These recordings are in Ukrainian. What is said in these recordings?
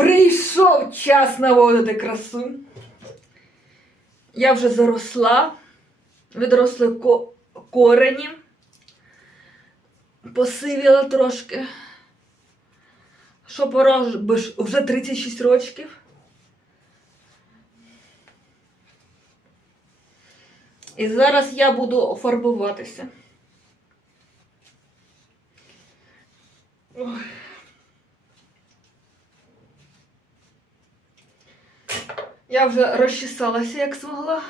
Прийшов час наводити красу. Я вже заросла, відросли ко- корені, посивіла трошки. Що поробиш, вже 36 років. І зараз я буду фарбуватися. Ой. Я вже розчесалася, як змогла.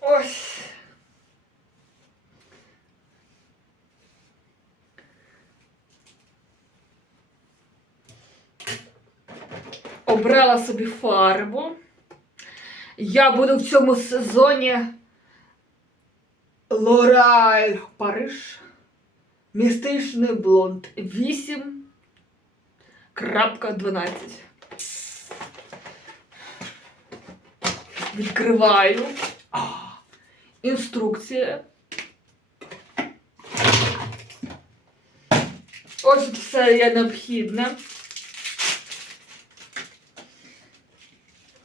Ось. Обрала собі фарбу. Я буду в цьому сезоні Лораль Париж. Містичний блонд 8 Крапка 12. Відкриваю. Інструкція. Ось все є необхідне.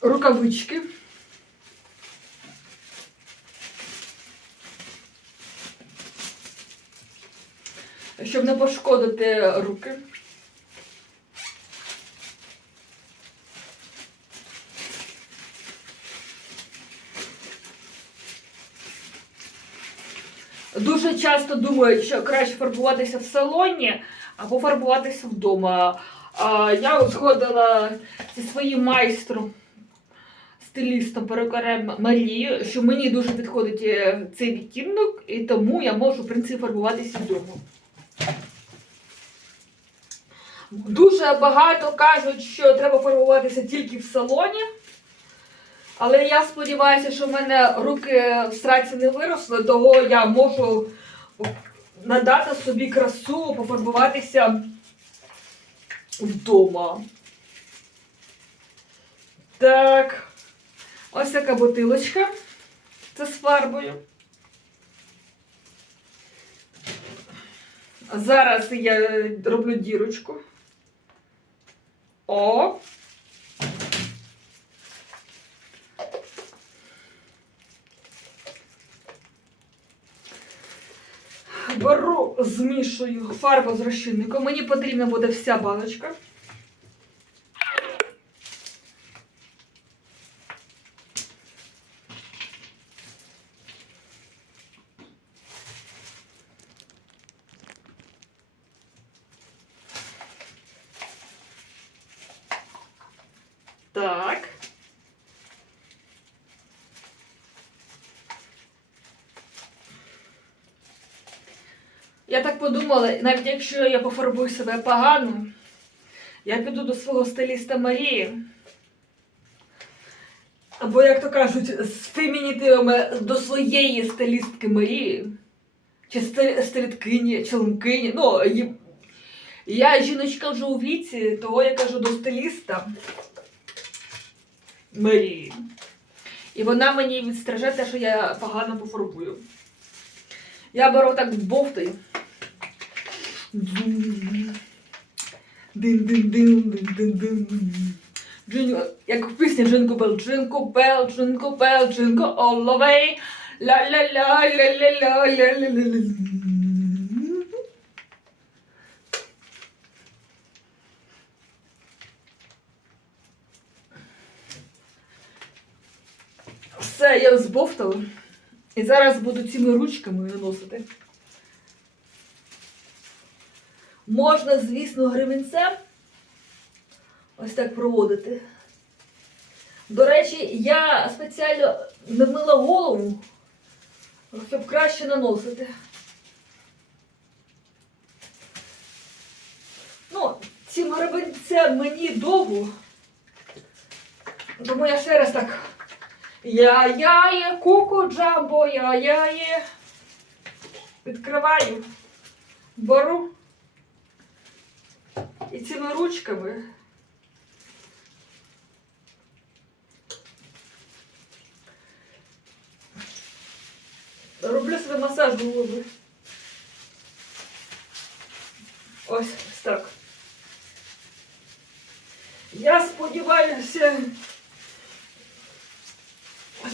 Рукавички. Щоб не пошкодити руки. Дуже часто думають, що краще фарбуватися в салоні або фарбуватися вдома. Я от згодила зі своїм майстром, стилістом перукарем Марією, що мені дуже підходить е, цей відтінок, і тому я можу, в принципі, фарбуватися вдома. Дуже багато кажуть, що треба фарбуватися тільки в салоні. Але я сподіваюся, що в мене руки в сраці не виросли, того я можу надати собі красу, пофарбуватися вдома. Так, ось така бутилочка. Це з фарбою. Зараз я роблю дірочку. О! Беру, змішую фарбу з розчинником. Мені потрібна буде вся баночка. Так. Я так подумала, навіть якщо я пофарбую себе погано, я піду до свого стиліста Марії. Або, як то кажуть, з фемінітивами до своєї стилістки Марії. Чи сти- стиліткині, чи лумкині. Ну, я жіночка вже у віці, того я кажу до стиліста Марії. І вона мені відстриже те, що я погано пофарбую. Я беру так бовтаю. Джинго, як в пісні Джинко Бел, Джинко Бел, Джинко Бел, Джинко all the way. Ла-ла-ла, ла-ла-ла, ла-ла-ла-ла. Все, я збовтала. І зараз буду цими ручками наносити. Можна, звісно, гривенцем ось так проводити. До речі, я спеціально не мила голову, щоб краще наносити. Ну, цим гребенцем мені довго. Тому я ще раз так. Я-я-є, куку джамбо, я-я-є. Відкриваю, беру. І цими ручками роблю собі масаж голови. Ось так. Я сподіваюся,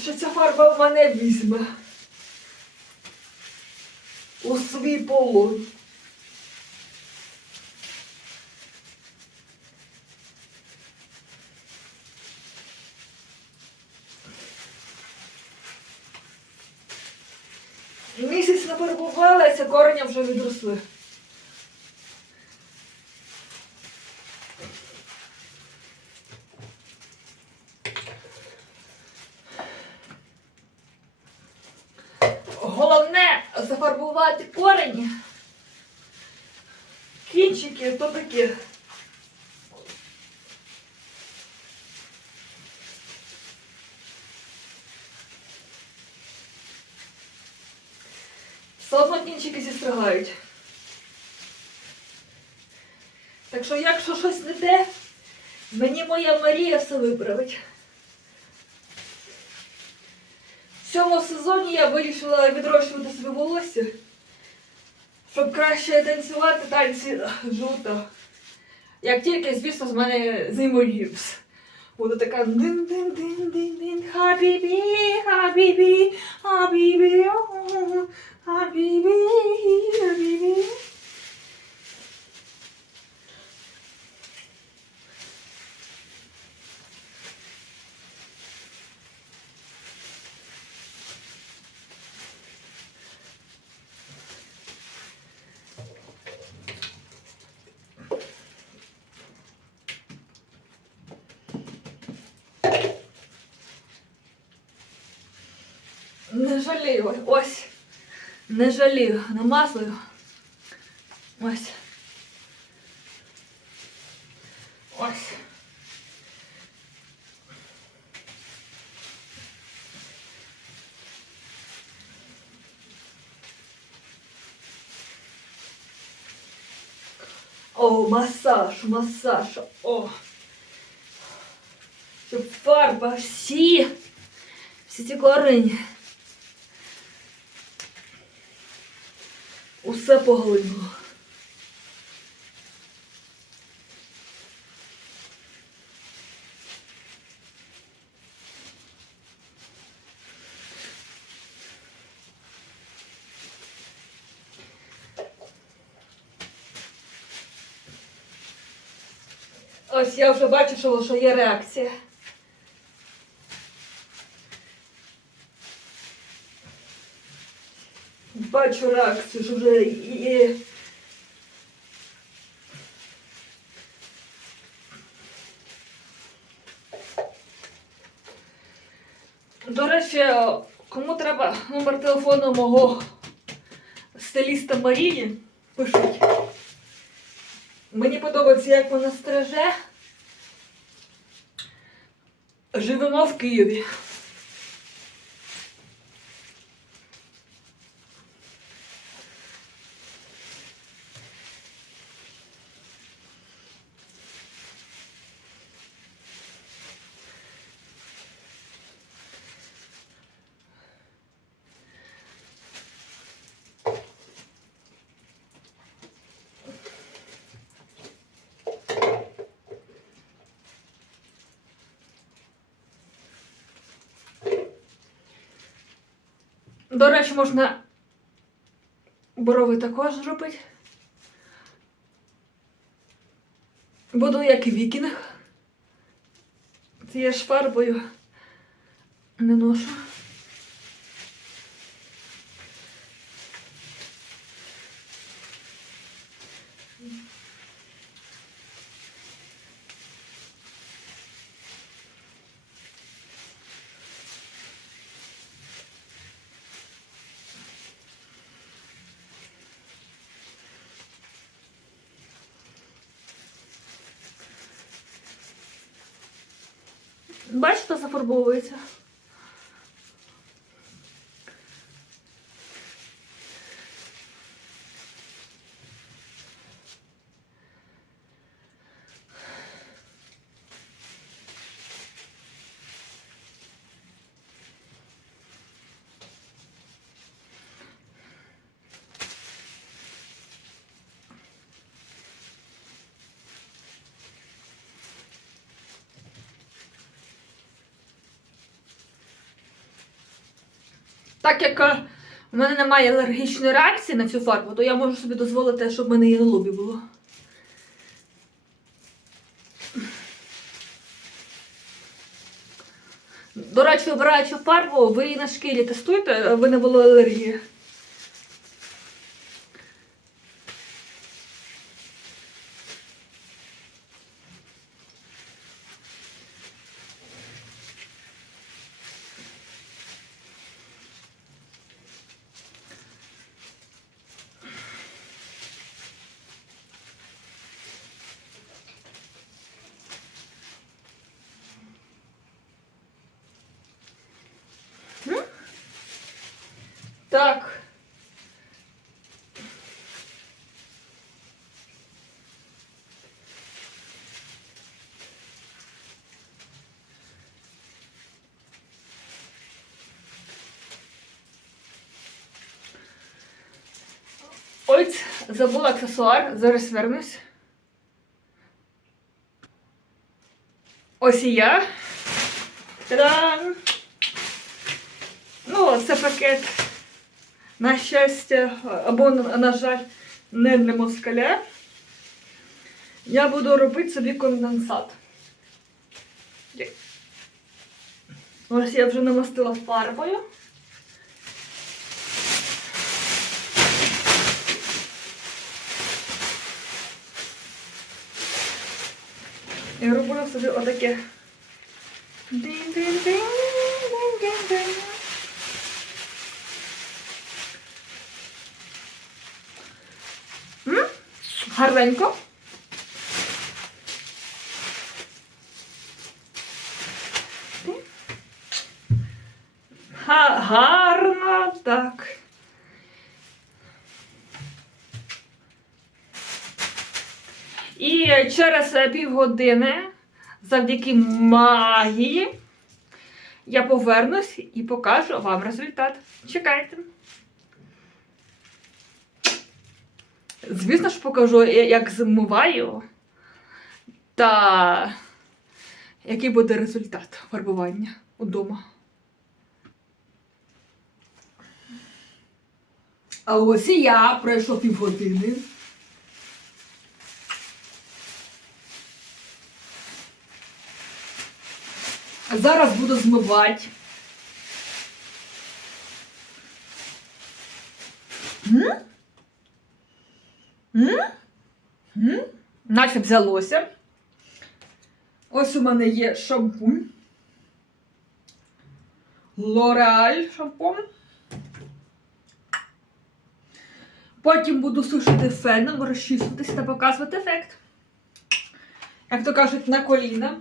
що ця фарба в мене візьме у свій полон. Місяць не перебувалася, корення вже відросли. Головне зафарбувати корені. Кінчики то такі. Все одно зістригають. Так що, якщо щось не те, мені моя Марія все виправить. В цьому сезоні я вирішила відрощувати собі волосся, щоб краще танцювати танці жовто. Як тільки, звісно, з мене зимогіпс. Буду така дин дин дин дин дин хабібі, хабібі, хабібі, о, хабібі, хабібі. Не жалію. Ось. Не жалію. Намазую. Ось. Ось. О, масаж, масаж. О. Щоб фарба всі. Всі ці корені. Усе поглинуло. Ось я вже бачу, що є реакція. Бачу реакцію, що вже є. До речі, кому треба номер телефону мого стиліста Марії, пишіть. Мені подобається, як вона стриже. Живемо в Києві. До речі, можна брови також зробити. Буду як вікінг. я ж фарбою не ношу. Зафарбовується. Так як е, в мене немає алергічної реакції на цю фарбу, то я можу собі дозволити, щоб в мене її на лобі було. До речі, обираючи фарбу, ви її на шкірі тестуйте, аби не було алергії. Так. Ось забула аксесуар, зараз вернусь. Ось і я. Та-дам! Ну, це пакет, на щастя, або, на жаль, не для москаля. Я буду робити собі конденсат. Ось я вже намастила фарбою. І роблю собі отаке. Дин-дин-дин-дин-дин-дин. М? Гарненько. Га- Гарно, так. І через е, півгодини, завдяки магії, я повернусь і покажу вам результат. Чекайте. Звісно ж, покажу, як змиваю та який буде результат фарбування удома. А ось і я пройшло півгодини. Зараз буду змивати. М? Наче взялося. Ось у мене є шампунь. Лореаль шампунь. Потім буду сушити феном, розчісуватися та показувати ефект. Як то кажуть, на коліна.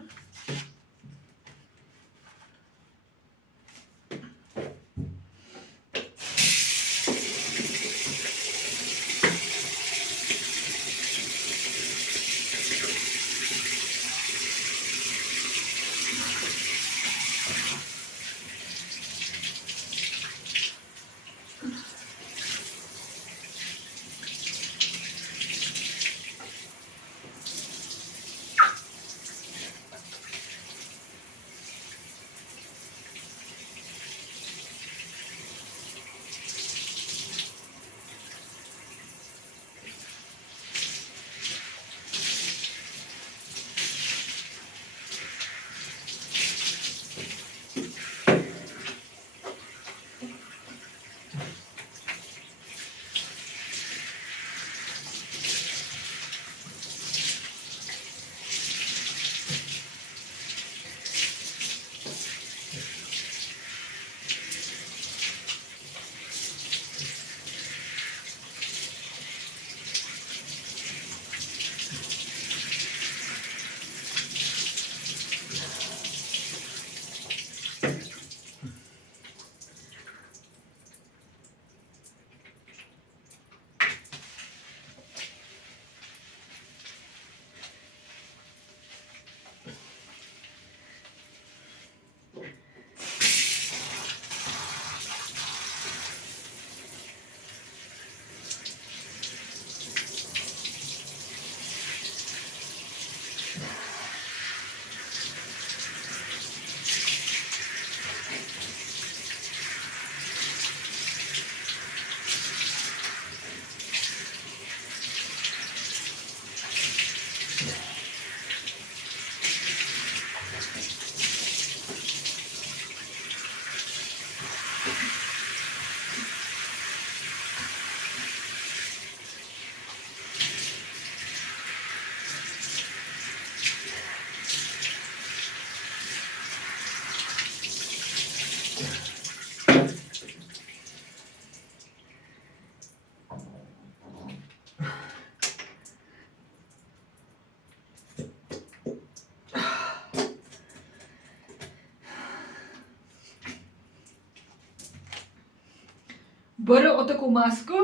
Беру отаку маску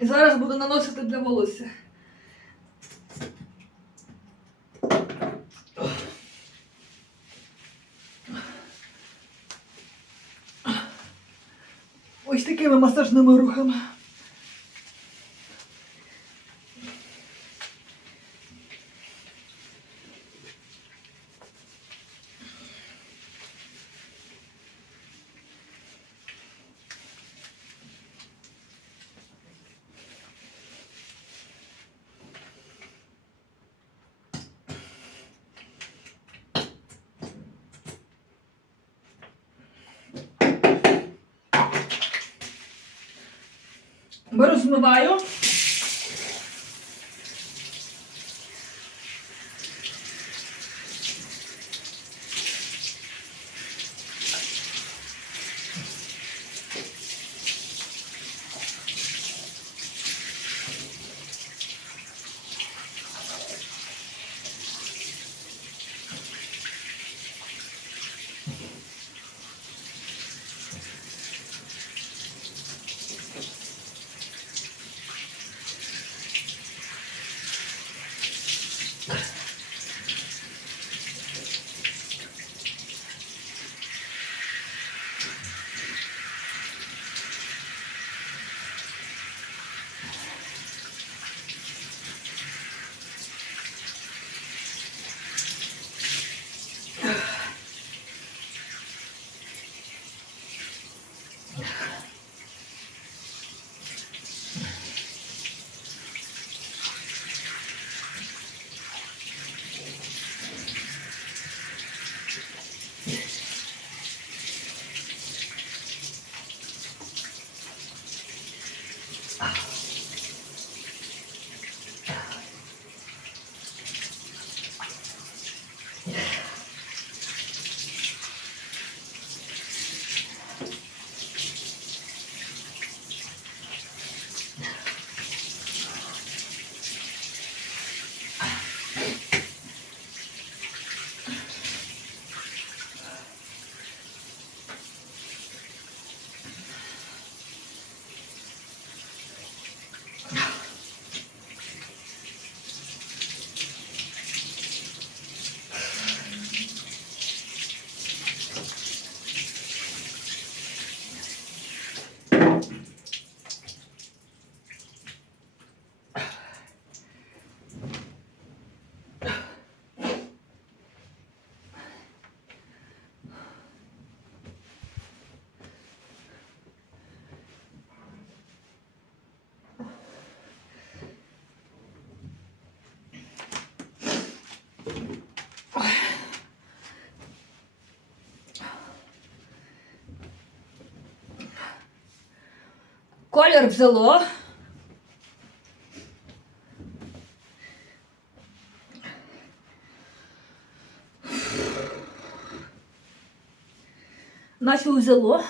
і зараз буду наносити для волосся. Ось такими масажними рухами. Беру Колір взяло. Наче взяло.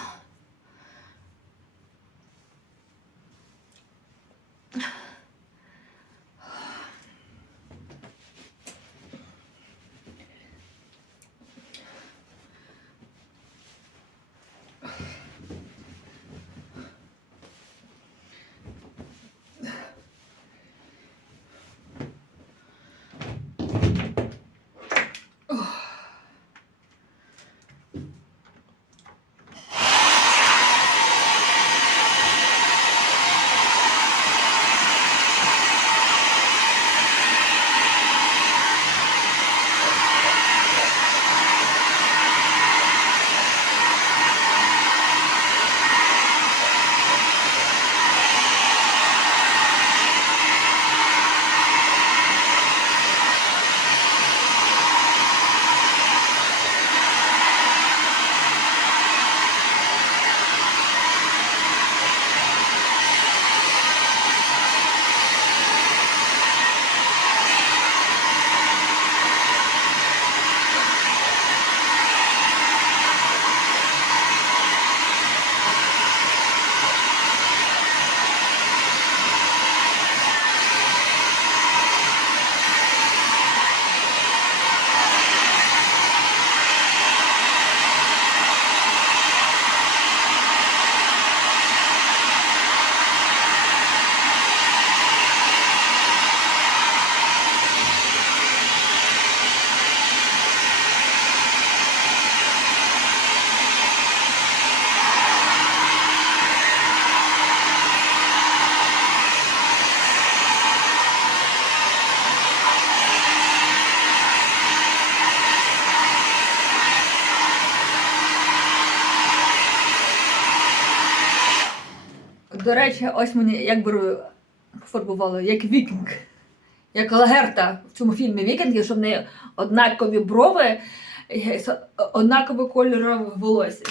До речі, ось мені як би фарбували, як вікінг. Як Лагерта в цьому фільмі Вікінги, що в неї однакові брови, с- однаковий кольор волосся.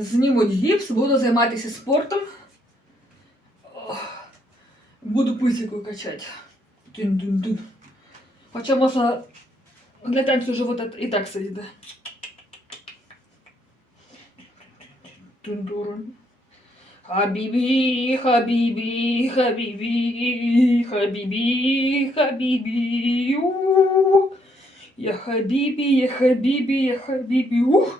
Знімуть гіпс, буду займатися спортом. Буду пузіку качати. Дун-дун-дун. Хоча можна для танцю живота і так сидіти. Дун-дурун. Хабібі, хабібі, хабібі, хабібі, хабібі. у. Я хабібі, я хабібі, я хабібі. Ух.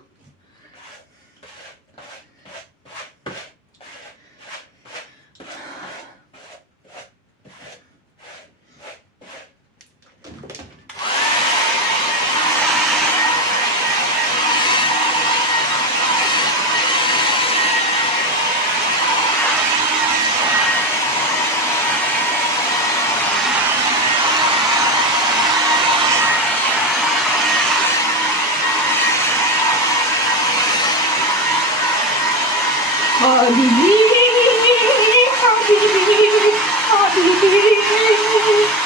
Хабібі, хабібі, хабібі.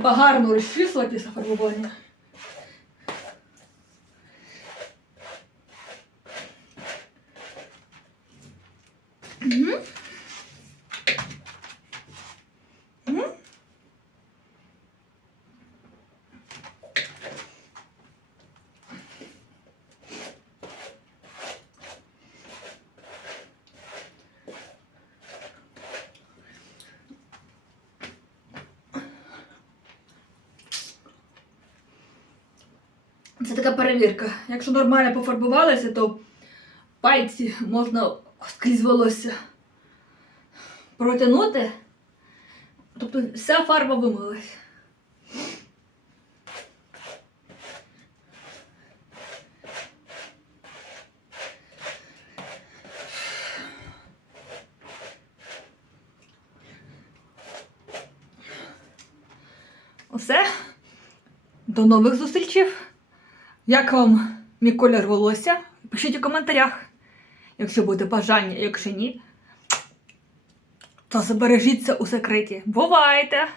Треба гарно розчісувати після. Це така перевірка. Якщо нормально пофарбувалися, то пальці можна скрізь волосся протягнути. Тобто вся фарба вимилась. Усе. До нових зустрічей. Як вам мій колір волосся? Пишіть у коментарях. Якщо буде бажання, якщо ні, то збережіться у секреті. Бувайте!